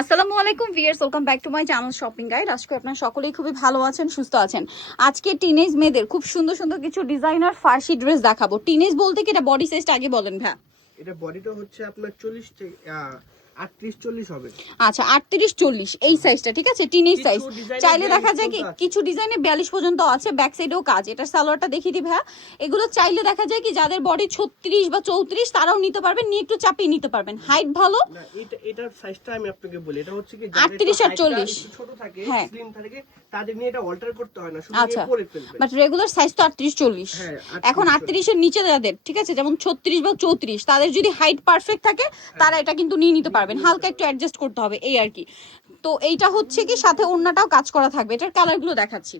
আসসালামু আলাইকুম viewers, welcome back to my channel shopping guide. আজকে আপনারা সকলেই খুবই ভালো আছেন, সুস্থ আছেন। আজকে টিনেজ মেয়েদের খুব সুন্দর সুন্দর কিছু ডিজাইনার ফার্সি ড্রেস দেখাবো। টিনেজ বলতে কি এটা বডি সাইজটা আগে বলেন ভাই। এটা বডিটা হচ্ছে আপনার 40 থেকে 38 40 হবে। আচ্ছা 38 40 এই সাইজটা, ঠিক আছে, টিনেজ সাইজ। চাইলে দেখা যায় কি কিছু ডিজাইনে 42 পর্যন্ত আছে, ব্যাক সাইডেও কাজ। এটার সালোয়ারটা দেখিয়ে দিই ভাই। এগুলো চাইলে দেখা যায় কি যাদের বডি 36 বা 34 তারাও নিতে পারবেন, নিয়ে একটু চাপিয়ে নিতে পারবেন। হাইট ভালো না, এটার সাইজটা আমি আপনাকে বলি, এটা হচ্ছে কি 38 আর 40 ছোট থাকে, হ্যাঁ স্লিম থাকে, তাদের নিয়ে এটা অল্টার করতে হয় না, শুধু আচ্ছা, নিয়ে পরে ফেলবে। বাট রেগুলার সাইজ তো 38 40। হ্যাঁ, এখন 38 এর নিচে যাদের, ঠিক আছে, যেমন 36 বা 34, তাদের যদি হাইট পারফেক্ট থাকে তারা এটা কিন্তু নিয়ে নিতে পারবেন, হালকা একটু অ্যাডজাস্ট করতে হবে এই আর কি। তো এইটা হচ্ছে কি সাথে ওড়নাটাও কাজ করা থাকবে। এটার কালারগুলো দেখাচ্ছি।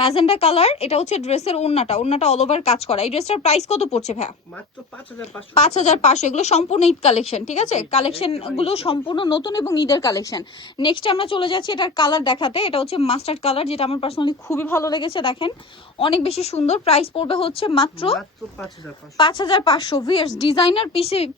ম্যাজেন্ডা কালার, এটা হচ্ছে ড্রেসের ওড়নাটা অল ওভার কাজ করা। এই ড্রেসটার প্রাইস কত পড়ছে ভাই? মাত্র 5500। 5500। এগুলো সম্পূর্ণ ঈদ কালেকশন, ঠিক আছে, কালেকশন গুলো সম্পূর্ণ নতুন এবং ঈদের কালেকশন। নেক্সট আমরা চলে যাচ্ছি এটার কালার দেখাতে। এটা হচ্ছে মাস্টার্ড কালার, যেটা আমার পার্সোনালি খুবই ভালো লেগেছে। দেখেন অনেক বেশি সুন্দর। প্রাইস পড়বে হচ্ছে মাত্র 5500। ভিয়ার্স ডিজাইনার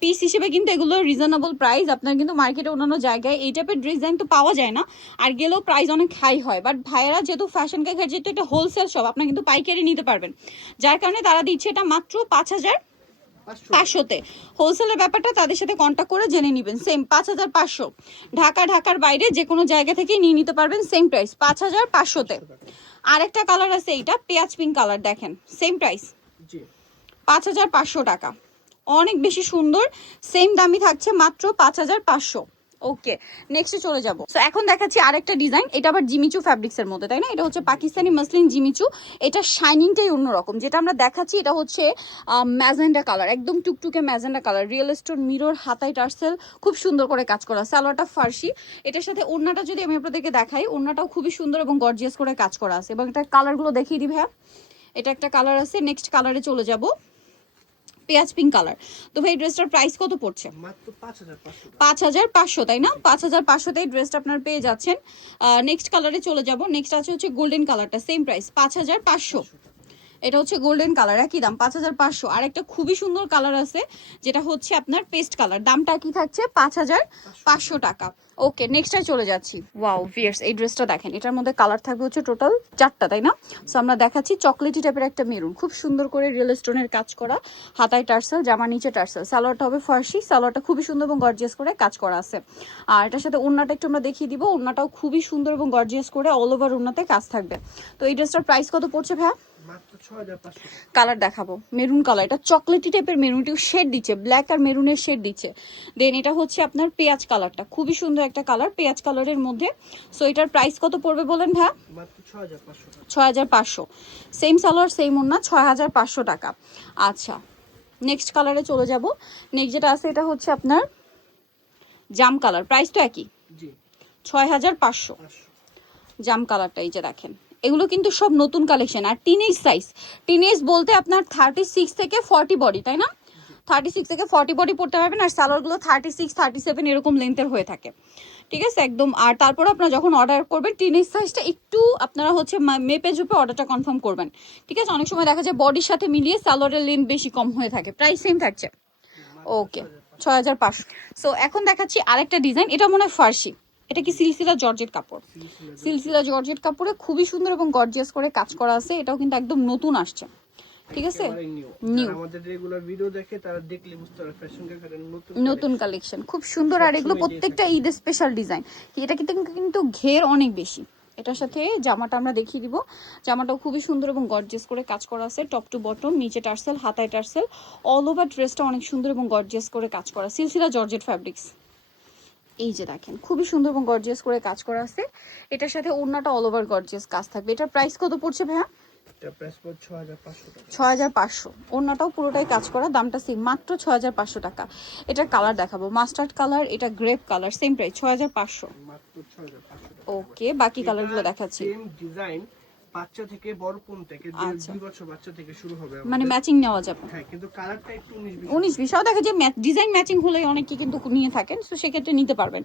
পিস হিসেবে কিন্তু এগুলো রিজনেবল প্রাইস। আপনার কিন্তু মার্কেটে অন্যান্য জায়গায় এই টাইপের ডিজাইন তো পাওয়া যায় না, আর গেলেও প্রাইস অনেক হাই হয়। বাট ভাইয়েরা যেহেতু ফ্যাশন কারখানা, যেহেতু এটা হোলসেল শপ, আপনার কিন্তু পাইকারি নিতে পারবেন, যার কারণে তারা দিচ্ছে এটা মাত্র 5500-তে। হোলসেলের ব্যাপারটা তাদের সাথে কন্ট্যাক্ট করে জেনে নেবেন। সেম 5500। ঢাকার বাইরে যে কোনো জায়গা থেকে নিয়ে নিতে পারবেন, সেম প্রাইস 5500-তে। আরেকটা কালার আছে, এইটা পেঁয়াজ পিঙ্ক কালার, দেখেন সেম প্রাইস 5500 টাকা। অনেক বেশি সুন্দর, সেম দামই থাকছে মাত্র 5500। ওকে, নেক্সটে চলে যাব। সো এখন দেখাচ্ছি আরেকটা ডিজাইন। এটা আবার জিমিচু ফ্যাব্রিক্স এর মধ্যে, তাই না? এটা হচ্ছে পাকিস্তানি মাসলিন জিমিচু। এটা শাইনিংটাই অন্যরকম। যেটা আমরা দেখাচ্ছি এটা হচ্ছে ম্যাজেন্ডা কালার, একদম টুকটুকে magenta colour. Real stone mirror, হাতায় টার্সেল, খুব সুন্দর করে কাজ করা। সালোয়ারটা ফার্সি। এটার সাথে ওড়নাটা যদি আমি আপনাদেরকে দেখাই, ওড়নাটাও খুবই সুন্দর এবং গর্জিয়াস করে কাজ করা আছে। এবং এটার কালারগুলো দেখিয়ে দিই ভাইয়া। এটা একটা কালার আছে, নেক্সট কালারে চলে যাব, পেঁয়াজ পিঙ্ক কালার। তো ভাই ড্রেসটার প্রাইস কত পড়ছে? মাত্র 5500, তাই না? 5500 এই ড্রেসটা আপনার পেয়ে যাচ্ছেন। নেক্সট কালারে চলে যাব। নেক্সট আছে হচ্ছে গোল্ডেন কালারটা, সেম প্রাইস 5500। এটা হচ্ছে গোল্ডেন কালার, একই দাম 5500। আর একটা খুবই সুন্দর কালার আছে, যেটা হচ্ছে আপনার পেস্ট কালার, দামটা কি থাকছে? 5500 টাকা। ওকে, নেক্সটে চলে যাচ্ছি। ওয়াও ভিয়ার্স, এই ড্রেসটা দেখেন। এটার মধ্যে কালার থাকবে হচ্ছে টোটাল 4টা, তাই না? সো আমরা দেখাচ্ছি চকলেটি টাইপের একটা মেরুন, খুব সুন্দর করে রিয়েল স্টোনের কাজ করা, হাতায় টার্সেল, জামা নিচে টার্সেল। সালোয়ারটা হবে ফার্সি। সালোয়ারটা খুবই সুন্দর এবং গর্জিয়াস করে কাজ করা আছে। আর এটার সাথে ওড়নাটা একটু আমরা দেখিয়ে দিব। ওড়নাটাও খুবই সুন্দর এবং গর্জিয়াস করে অল ওভার ওড়নাতে কাজ থাকবে। তো এই ড্রেসটার প্রাইস কত পড়ছে ভাইয়া? কালার দেখাবো, মেরুন কালার, এটা চকলেটি টাইপের মেরুন, একটু শেড দিচ্ছে, ব্ল্যাক আর মেরুনের শেড দিচ্ছে। দেন এটা হচ্ছে আপনার পেঁয়াজ কালারটা, খুবই সুন্দর একটা কালার পেঁয়াজ কালারের মধ্যে। সো এটার প্রাইস কত পড়বে বলেন ভাইয়া? 6500। সেম সালোয়ার সেম ওড়না, 6500 টাকা। আচ্ছা, নেক্সট কালারে চলে যাব। নেক্সট যেটা আছে এটা হচ্ছে আপনার জাম কালার, প্রাইস তো একই, 6500। জাম কালারটা এই যে দেখেন, এগুলো কিন্তু সব নতুন কালেকশন। আর টিনেজ সাইজ, টিনেজ বলতে আপনার 36 থেকে 40 বডি, তাই না? 36 থেকে 40 বডি পড়তে পারবেন। আর সালোয়ারগুলো 36 37 এরকম লেন্থের হয়ে থাকে, ঠিক আছে একদম। আর তারপর আপনারা যখন অর্ডার করবেন, টিনেজ সাইজটা একটু আপনারা হচ্ছে মেপে ঝুপে অর্ডারটা কনফার্ম করবেন, ঠিক আছে? অনেক সময় দেখা যায় বডির সাথে মিলিয়ে সালোয়ারের লেন্থ বেশি কম হয়ে থাকে। প্রাইস সেম থাকছে। ওকে, 6500। সো এখন দেখাচ্ছি আরেকটা ডিজাইন। এটা মনে হয় ফার্সি। এটা কি সিলসিলা জর্জেট কাপড়? সিলসিলা জর্জেট কাপড়ে খুবই সুন্দর এবং গর্জিয়াস করে কাজ করা আছে। এটাও কিন্তু একদম নতুন আসছে, ঠিক আছে, নিউ। আমাদের রেগুলার ভিডিও দেখে তারা দেখলে বুঝতে পারবে ফ্যাশন কারখানার নতুন কালেকশন খুব সুন্দর। আর এগুলো প্রত্যেকটা ঈদের স্পেশাল ডিজাইন। এটা কিন্তু ঘের অনেক বেশি। এটার সাথে জামাটা আমরা দেখিয়ে দিব। জামাটাও খুবই সুন্দর এবং গর্জিয়াস করে কাজ করা আছে, টপ টু বটম, নিচে টার্সেল, হাতায় টার্সেল, অল ওভার ড্রেসটা অনেক সুন্দর এবং গর্জিয়াস করে কাজ করা। সিলসিলা জর্জেট ফ্যাব্রিক্স, এই যে দেখেন খুবই সুন্দর এবং গর্জিয়াস করে কাজ করা আছে। এটার সাথে ওড়নাটা অল ওভার গর্জিয়াস কাজ থাকবে। এটার প্রাইস কত পড়ছে ভাইয়া? 6500। ওড়নাটাও পুরোটাই কাজ করা, দামটা সেম, মাত্র 6500 টাকা। এটার কালার দেখাবো, মাস্টার্ড কালার, এটা গ্রেপ কালার, সেম প্রাইস 6500। ওকে, বাকি কালারগুলো দেখাচ্ছি। সেম ডিজাইন বাচ্চা থেকে বড় কোন থেকে 2 বছর বাচ্চা থেকে শুরু হবে, মানে ম্যাচিং নেওয়া যাবে। হ্যাঁ, কিন্তু কালারটা একটু 19-20 দেখা যায় ডিজাইন ম্যাচিং হলে অনেকে কিন্তু নিয়ে থাকেন, তো সেক্ষেত্রে নিতে পারবেন।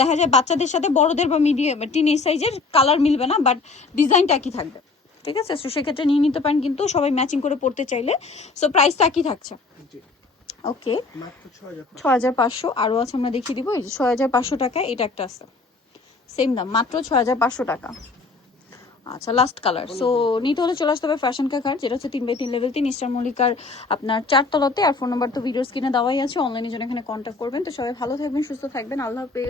দেখা যায় বাচ্চাদের সাথে বড়দের বা মিডিয়াম টিনেজ সাইজের কালার মিলবে না, বাট ডিজাইনটা একই থাকবে, ঠিক আছে? তো সেক্ষেত্রে নিয়ে নিতে পারেন কিন্তু সবাই ম্যাচিং করে পড়তে চাইলে। সো প্রাইসটা একই থাকছে। ওকে, মাত্র 6500। 6500 আরও আছে, আমরা দেখিয়ে দিব। এই যে 6500 টাকা, এটা একটা আছে সেম দাম, মাত্র 6500 টাকা। আচ্ছা, লাস্ট কালার। সো নিতে হলে চলে আসতে হবে ফ্যাশন কাকার, যেটা হচ্ছে 3/3 লেভেল 3 স্টার মল্লিকার আপনার 4 তলাতে। আর ফোন নাম্বার তো ভিডিওর স্ক্রিনে দেওয়াই আছে, অনলাইনে জন্য এখানে কন্ট্যাক্ট করবেন। তো সবাই ভালো থাকবেন, সুস্থ থাকবেন, আল্লাহ হাফেজ।